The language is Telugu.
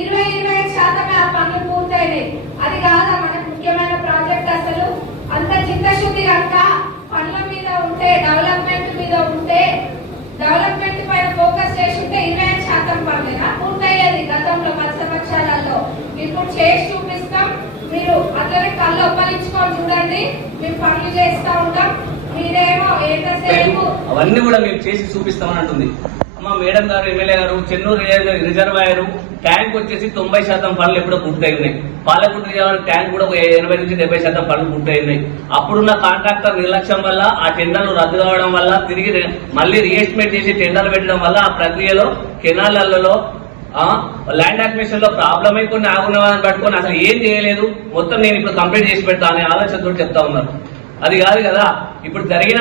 ఇరవై ఇరవై ఐదు శాతమే ఆ పనులు పూర్తయినాయి. అది కాదా మనకు ముఖ్యమైన ప్రాజెక్ట్ అసలు. అంత చిత్తశుద్ధి కనుక పనుల మీద ఉంటే డెవలప్మెంట్ మీద ఉంటే డెవలప్మెంట్ పైన ఫోకస్ చేసి ఉంటే ఇరవై ఐదు శాతం పనులేనా? పూర్తయ్యేది గతంలో పక్షాలలో ఇప్పుడు చేసి చూపిస్తాం. మీరు అట్లనే కళ్ళు ఒప్పలించుకొని చూడండి. మేము పనులు చేస్తా ఉంటాం. మీరేమో ఎంతసేపు అవన్నీ కూడా మేము చేసి చూపిస్తామని అంటుంది. మా మేడం గారు ఎమ్మెల్యే గారు చెన్నూరు రిజర్వాయర్ ట్యాంక్ వచ్చేసి తొంభై శాతం పనులు ఎప్పుడో పూర్తయి ఉన్నాయి పాలకుడు రిజర్వాయర్ ట్యాంక్ కూడా ఒక ఎనభై నుంచి డెబ్బై శాతం పనులు పూర్తయి ఉన్నాయి అప్పుడున్న కాంట్రాక్టర్ నిర్లక్ష్యం వల్ల ఆ టెండర్లు రద్దు కావడం వల్ల తిరిగి మళ్ళీ రీఎస్టిమేట్ చేసి టెండర్లు పెట్టడం వల్ల ఆ ప్రక్రియలో కెనాలలో ల్యాండ్ అక్విజిషన్లో ప్రాబ్లం అయి కొన్ని పట్టుకొని అసలు ఏం చేయలేదు. మొత్తం నేను ఇప్పుడు కంప్లీట్ చేసి పెడతా అనే ఆలోచనతో చెప్తా ఉన్నారు. అది కాదు కదా. ఇప్పుడు జరిగిన